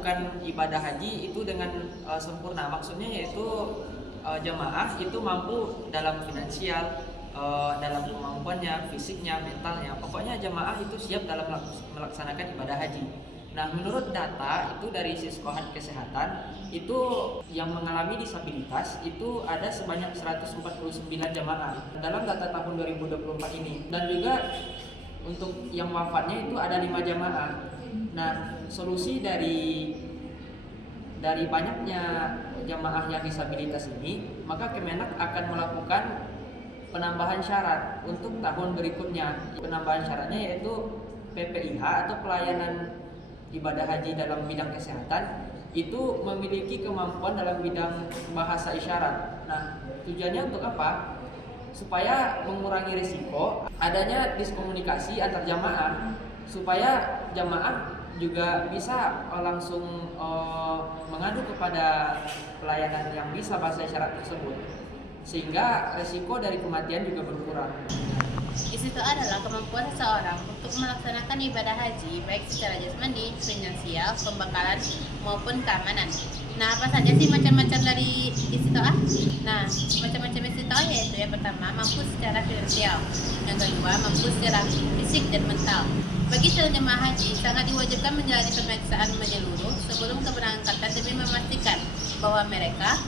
melakukan ibadah haji itu dengan sempurna. Maksudnya yaitu jamaah itu mampu dalam finansial, dalam kemampuannya, fisiknya, mentalnya. Pokoknya jamaah itu siap dalam melaksanakan ibadah haji. Nah, menurut data itu dari Siskohat Kesehatan, itu yang mengalami disabilitas itu ada sebanyak 149 jamaah dalam data tahun 2024 ini. Dan juga untuk yang wafatnya itu ada 5 jamaah. Nah, solusi dari banyaknya jamaah yang disabilitas ini, maka Kemenak akan melakukan penambahan syarat untuk tahun berikutnya. Penambahan syaratnya yaitu PPIH atau pelayanan ibadah haji dalam bidang kesehatan itu memiliki kemampuan dalam bidang bahasa isyarat. Nah, tujuannya untuk apa? Supaya mengurangi risiko adanya diskomunikasi antar jamaah, supaya jamaah juga bisa langsung mengadu kepada pelayanan yang bisa bahasa isyarat tersebut, sehingga risiko dari kematian juga berkurang. Itu adalah kemampuan seseorang untuk melaksanakan ibadah haji baik secara jasmani, finansial, pembekalan maupun keamanan. Nah, apa saja sih macam-macam dari istiqoah? Nah, macam-macam istiqoah yaitu yang pertama mampu secara finansial, yang kedua mampu secara fisik dan mental. Bagi calon jemaah haji sangat diwajibkan menjalani pemeriksaan menyeluruh sebelum keberangkatan demi memastikan bahwa mereka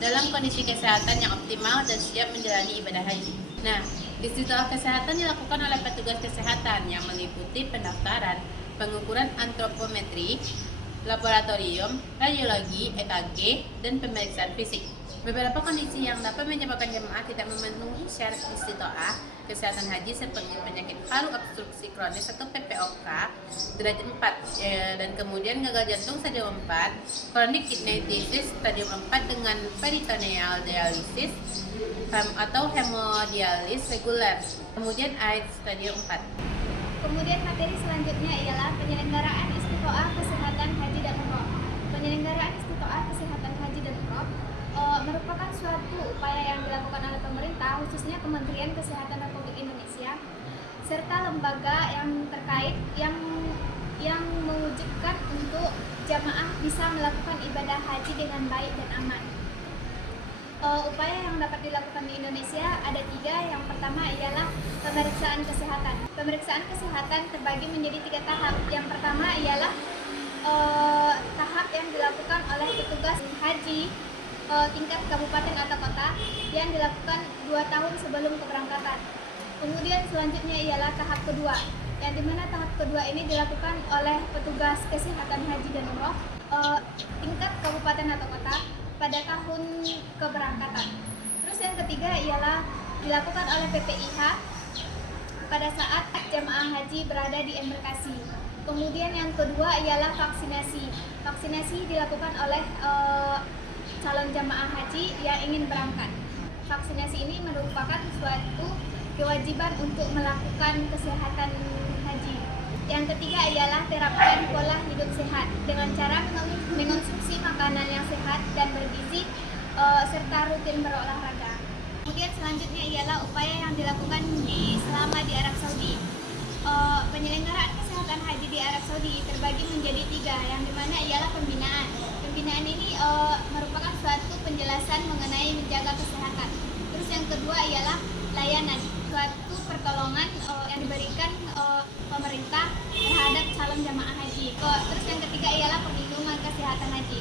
dalam kondisi kesehatan yang optimal dan siap menjalani ibadah haji. Nah, istiqoah kesehatan dilakukan oleh petugas kesehatan yang meliputi pendaftaran, pengukuran antropometri, laboratorium, radiologi, EKG, dan pemeriksaan fisik. Beberapa kondisi yang dapat menyebabkan jemaah tidak memenuhi syarat istiqoah kesehatan haji seperti penyakit paru obstruksi kronis atau PPOK derajat 4 dan kemudian gagal jantung stadium 4, chronic kidney disease stadium 4 dengan peritoneal dialisis atau hemodialis reguler, kemudian AIDS stadium 4. Kemudian materi selanjutnya ialah penyelenggaraan istiqoah kesehatan haji dan umroh. Penyelenggaraan istiqoah kesehatan haji dan umroh merupakan suatu upaya yang dilakukan oleh pemerintah, khususnya Kementerian Kesehatan Republik Indonesia serta lembaga yang terkait yang mewujudkan untuk jamaah bisa melakukan ibadah haji dengan baik dan aman. Upaya yang dapat dilakukan di Indonesia ada 3. Yang pertama ialah pemeriksaan kesehatan. Pemeriksaan kesehatan terbagi menjadi 3 tahap. Yang pertama ialah tahap yang dilakukan oleh petugas haji tingkat kabupaten atau kota yang dilakukan 2 tahun sebelum keberangkatan. Kemudian selanjutnya ialah tahap kedua, yang dimana tahap kedua ini dilakukan oleh petugas kesehatan haji dan umroh tingkat kabupaten atau kota pada tahun keberangkatan. Terus yang ketiga ialah dilakukan oleh PPIH pada saat jemaah haji berada di embarkasi. Kemudian yang kedua ialah vaksinasi. Vaksinasi dilakukan oleh calon jamaah haji yang ingin berangkat. Vaksinasi ini merupakan suatu kewajiban untuk melakukan kesehatan haji. Yang ketiga ialah terapkan pola hidup sehat dengan cara mengonsumsi makanan yang sehat dan bergizi serta rutin berolahraga. Kemudian selanjutnya ialah upaya yang dilakukan selama di Arab Saudi. Penyelenggaraan kesehatan haji di Arab Saudi terbagi menjadi 3, yang dimana ialah pembinaan. Pembinaan ini merupakan suatu penjelasan mengenai menjaga kesehatan. Terus yang kedua ialah layanan, suatu pertolongan yang diberikan pemerintah terhadap calon jamaah haji. Terus yang ketiga ialah perlindungan kesehatan haji.